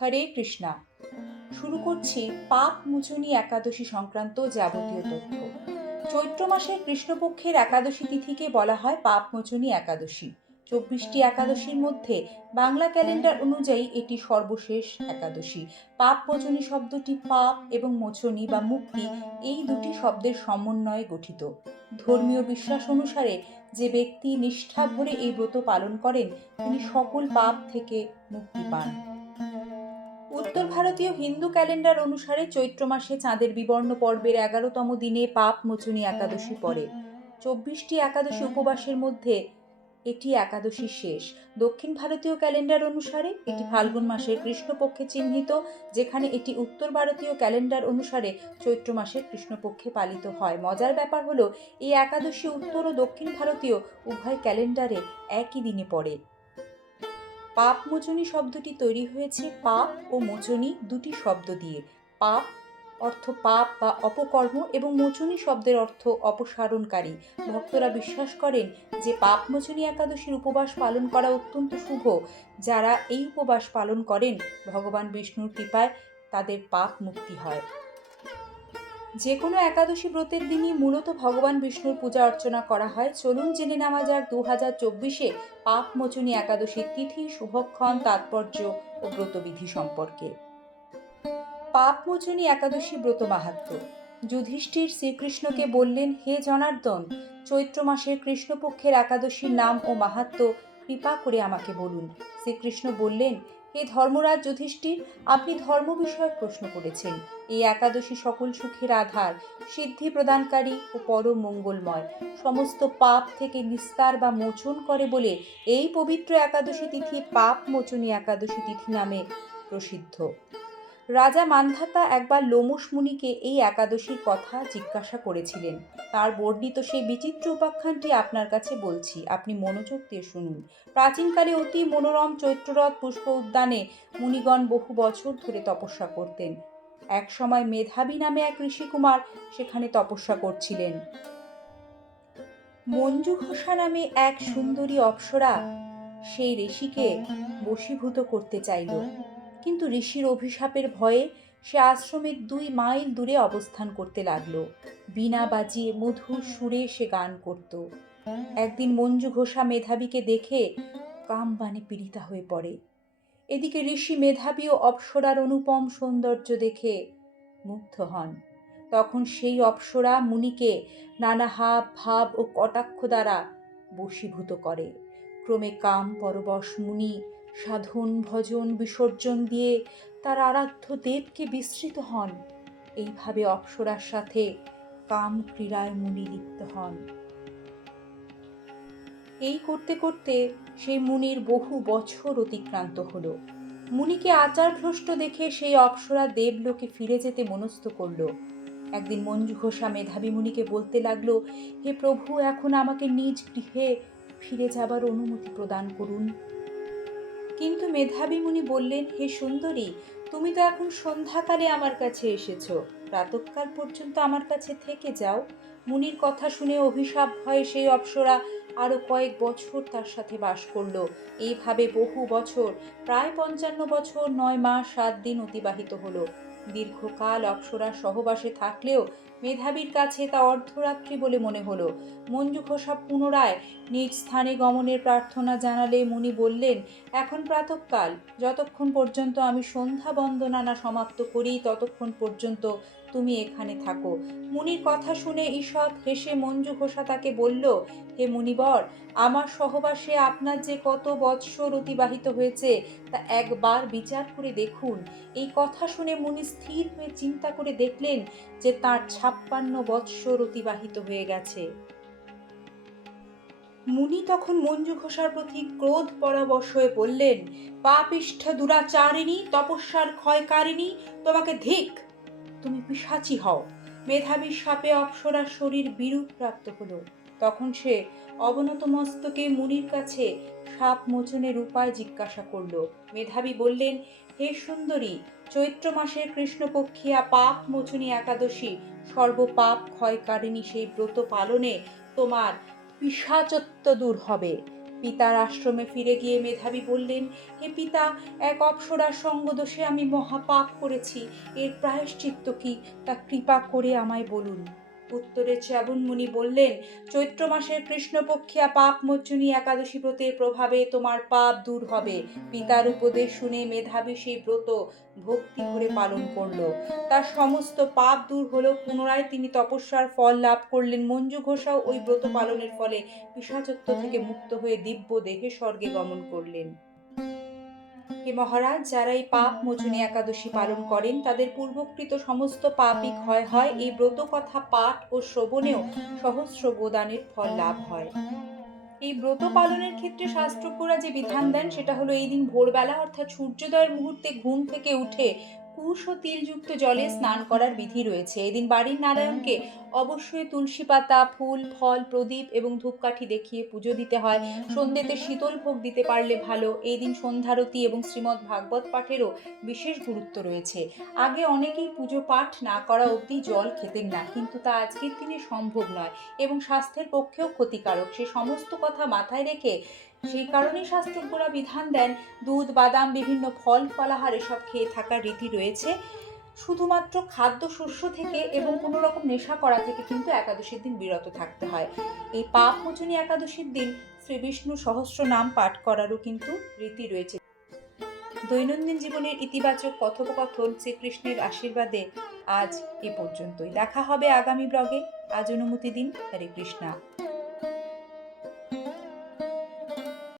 হরে কৃষ্ণা। শুরু করছি পাপ মোচনী একাদশী সংক্রান্ত যাবতীয় তথ্য। চৈত্র মাসের কৃষ্ণপক্ষের একাদশী তিথিকে বলা হয় পাপ মোচনী একাদশী। 24টি একাদশীর মধ্যে বাংলা ক্যালেন্ডার অনুযায়ী এটি সর্বশেষ একাদশী। পাপ মোচনী শব্দটি পাপ এবং মোচনী বা মুক্তি এই দুটি শব্দের সমন্বয়ে গঠিত। ধর্মীয় বিশ্বাস অনুসারে যে ব্যক্তি নিষ্ঠা ভরে এই ব্রত পালন করেন তিনি সকল পাপ থেকে মুক্তি পান। উত্তর ভারতীয় হিন্দু ক্যালেন্ডার অনুসারে চৈত্র মাসে চাঁদের বিবর্ণ পর্বের 11তম দিনে পাপ মোচনী একাদশী পড়ে। 24টি একাদশী উপবাসের মধ্যে এটি একাদশী শেষ। দক্ষিণ ভারতীয় ক্যালেন্ডার অনুসারে এটি ফাল্গুন মাসের কৃষ্ণপক্ষে চিহ্নিত, যেখানে এটি উত্তর ভারতীয় ক্যালেন্ডার অনুসারে চৈত্র মাসের কৃষ্ণপক্ষে পালিত হয়। মজার ব্যাপার হলো এই একাদশী উত্তর ও দক্ষিণ ভারতীয় উভয় ক্যালেন্ডারে একই দিনে পড়ে। পাপ মোচনী শব্দটি তৈরি হয়েছে পাপ ও মোচনী দুটি শব্দ দিয়ে। পাপ অর্থ পাপ বা অপকর্ম এবং মোচনী শব্দের অর্থ অপসারণকারী। ভক্তরা বিশ্বাস করেন যে পাপ মোচনী একাদশীর উপবাস পালন করা অত্যন্ত শুভ। যারা এই উপবাস পালন করেন ভগবান বিষ্ণুর কৃপায় তাদের পাপ মুক্তি হয়। যে কোনো একাদশী ব্রতের দিনই মূলত ভগবান বিষ্ণুর পূজা অর্চনা করা হয়। চলুন জেনে নেওয়া যাক 2024-এ পাপ মোচনী একাদশীর তিথি, শুভক্ষণ, তাৎপর্য ও ব্রতবিধি সম্পর্কে। পাপ মোচনী একাদশী ব্রত মাহাত্ম্য। যুধিষ্ঠির শ্রীকৃষ্ণকে বললেন, হে জনার্দন, চৈত্র মাসের কৃষ্ণপক্ষের একাদশীর নাম ও মাহাত্ম্য কৃপা করে আমাকে বলুন। শ্রীকৃষ্ণ বললেন, হে ধর্মরাজ যুধিষ্ঠির, আপনি ধর্ম বিষয়ক প্রশ্ন করেছেন। এই একাদশী সকল সুখের আধার, সিদ্ধি প্রদানকারী ও পরম মঙ্গলময়, সমস্ত পাপ থেকে নিস্তার বা মোচন করে বলে এই পবিত্র একাদশী তিথি পাপ মোচনী একাদশী তিথি নামে প্রসিদ্ধ। রাজা মান্ধাতা একবার লোমশ মুনিকে এই একাদশীর কথা জিজ্ঞাসা করেছিলেন। তার বর্ণিত সেই বিচিত্র উপাখ্যানটি আপনার কাছে বলছি, আপনি মনোযোগ দিয়ে শুনুন। প্রাচীনকালে অতি মনোরম চৈত্ররথ পুষ্প উদ্যানে মুনিগণ বহু বছর ধরে তপস্যা করতেন। এক সময় মেধাবী নামে এক ঋষিকুমার সেখানে তপস্যা করছিলেন। মঞ্জু ঘোষা নামে এক সুন্দরী অপ্সরা সেই ঋষিকে বশীভূত করতে চাইল, কিন্তু ঋষির অভিশাপের ভয়ে সে আশ্রমের 2 মাইল দূরে অবস্থান করতে লাগলো। বীণা বাজিয়ে মধুর সুরে সে গান করত। একদিন মঞ্জু ঘোষা মেধাবীকে দেখে কামবাণে পীড়িতা হয়ে পড়ে। এদিকে ঋষি মেধাবী ও অপ্সরার অনুপম সৌন্দর্য দেখে মুগ্ধ হন। তখন সেই অপ্সরা মুনিকে নানা হাব ভাব ও কটাক্ষ দ্বারা বশীভূত করে। ক্রমে কাম পরবশ মুনি সাধন ভজন বিসর্জন দিয়ে তার আরাধ্য দেবকে বিস্মৃত হন। এইভাবে অপ্সরার সাথে কাম ক্রীড়ায় মুনি লিপ্ত হন। এই করতে করতে সেই মুনির বহু বছর অতিক্রান্ত হলো। মুনিকে আচার ভ্রষ্ট দেখে সেই অপ্সরা দেবলোকে ফিরে যেতে মনস্থ করল। একদিন মঞ্জু ঘোষা মেধাবী মুনিকে বলতে লাগলো, হে প্রভু, এখন আমাকে নিজ গৃহে ফিরে যাবার অনুমতি প্রদান করুন। কিন্তু মেধাবী মুনি বললেন, হে সুন্দরী, তুমি তো এখন সন্ধ্যাকালে আমার কাছে এসেছ, প্রাতঃকাল পর্যন্ত আমার কাছে থেকে যাও। মুনির কথা শুনে অভিশাপ ভয়ে সেই অপ্সরা আরো কয়েক বছর তার সাথে বাস করলো। এইভাবে বহু বছর, প্রায় 55 বছর 9 মাস 7 দিন অতিবাহিত হলো। দীর্ঘকাল অপ্সরা সহবাসে থাকলেও মেধাবীর কাছে তা অর্ধরাত্রি বলে মনে হলো। মঞ্জু ঘোষা পুনরায় নিজ স্থানে গমনের প্রার্থনা জানালে মুনি বললেন, এখন প্রাতঃকাল, যতক্ষণ পর্যন্ত আমি সন্ধ্যা বন্দনা না সমাপ্ত করি ততক্ষণ পর্যন্ত তুমি এখানে থাকো। মুনির কথা শুনে ঈষৎ হেসে মঞ্জু ঘোষা তাকে বলল, হে মুনিবর, আমার সহবাসে আপনার যে কত বৎসর অতিবাহিত হয়েছে তা একবার বিচার করে দেখুন। এই কথা শুনে মুনি স্থির হয়ে চিন্তা করে দেখলেন যে তার 56 বৎসর অতিবাহিত হয়ে গেছে। মুনি তখন মঞ্জু ঘোষার প্রতি ক্রোধ পরাবশ হয়ে বললেন, পাপিষ্ঠ দুরাচারিণী, তপস্যার ক্ষয়কারিণী, তোমাকে ধিক, তুমি পিশাচী হও। মেধাবীর শাপে অপ্সরার শরীর বিরূপ প্রাপ্ত হলো। তখন সে অবনত মস্তকে মুনির কাছে শাপ মোচনের উপায় জিজ্ঞাসা করল। মেধাবী বললেন, হে সুন্দরী, চৈত্র মাসের কৃষ্ণপক্ষিয়া পাপ মোচনী একাদশী সর্বপাপ ক্ষয়কারিণী সেই ব্রত পালনে তোমার পিশাচত্ব দূর হবে। পিতার আশ্রমে ফিরে গিয়ে মেধাবী বললেন, হে পিতা, এক অপ্সরার সঙ্গদোষে আমি মহাপাপ করেছি। এর প্রায়শ্চিত্ত কি, তা কৃপা করে আমায় বলুন। উত্তরে চ্যবনমুনি বললেন, চৈত্র মাসের কৃষ্ণপক্ষিয়া পাপমোচনী একাদশী ব্রতের প্রভাবে তোমার পাপ দূর হবে। পিতার উপদেশ শুনে মেধাবী সেই ব্রত ভক্তি ভরে পালন করলো। তার সমস্ত পাপ দূর হলো। পুনরায় তিনি তপস্যার ফল লাভ করলেন। মঞ্জু ঘোষাও ওই ব্রত পালনের ফলে পিশাচত্ব থেকে মুক্ত হয়ে দিব্য দেহে স্বর্গে গমন করলেন। হে মহারাজ, যারা এই পাপ মোচনী একাদশী পালন করেন তাদের পূর্বকৃত সমস্ত পাপই ক্ষয় হয়। এই ব্রত কথা পাঠ ও শ্রবণেও সহস্র গোদানের ফল লাভ হয়। এই ব্রত পালনের ক্ষেত্রে শাস্ত্রজ্ঞরা যে বিধান দেন সেটা হলো, এই দিন ভোরবেলা অর্থাৎ সূর্যোদয়ের মুহূর্তে ঘুম থেকে উঠে কুশ ও তিলযুক্ত জলে স্নান করার বিধি রয়েছে। এদিন বাড়ির নারায়ণকে অবশ্যই তুলসী পাতা, ফুল, ফল, প্রদীপ এবং ধূপকাঠি দেখিয়ে পুজো দিতে হয়। সন্ধ্যেতে শীতল ভোগ দিতে পারলে ভালো। এই দিন সন্ধ্যারতি এবং শ্রীমদ্ ভাগবত পাঠেরও বিশেষ গুরুত্ব রয়েছে। আগে অনেকেই পুজো পাঠ না করা অবধি জল খেতেন না, কিন্তু তা আজকের দিনে সম্ভব নয় এবং স্বাস্থ্যের পক্ষেও ক্ষতিকারক। সে সমস্ত কথা মাথায় রেখে সেই কারণেই শাস্ত্রজ্ঞরা বিধান দেন দুধ, বাদাম, বিভিন্ন ফল ফলাহার এসব খেয়ে থাকার রীতি রয়েছে। শুধুমাত্র খাদ্যশস্য থেকে এবং কোনো রকম নেশা করা থেকে কিন্তু একাদশীর দিন বিরত থাকতে হয়। এই পাপ মোচনী একাদশীর দিন শ্রী বিষ্ণু সহস্র নাম পাঠ করারও কিন্তু রীতি রয়েছে। দৈনন্দিন জীবনের ইতিবাচক কথোপকথন শ্রীকৃষ্ণের আশীর্বাদে আজ এ পর্যন্তই। দেখা হবে আগামী ব্লগে। আজ অনুমতি দিন। হরে কৃষ্ণা।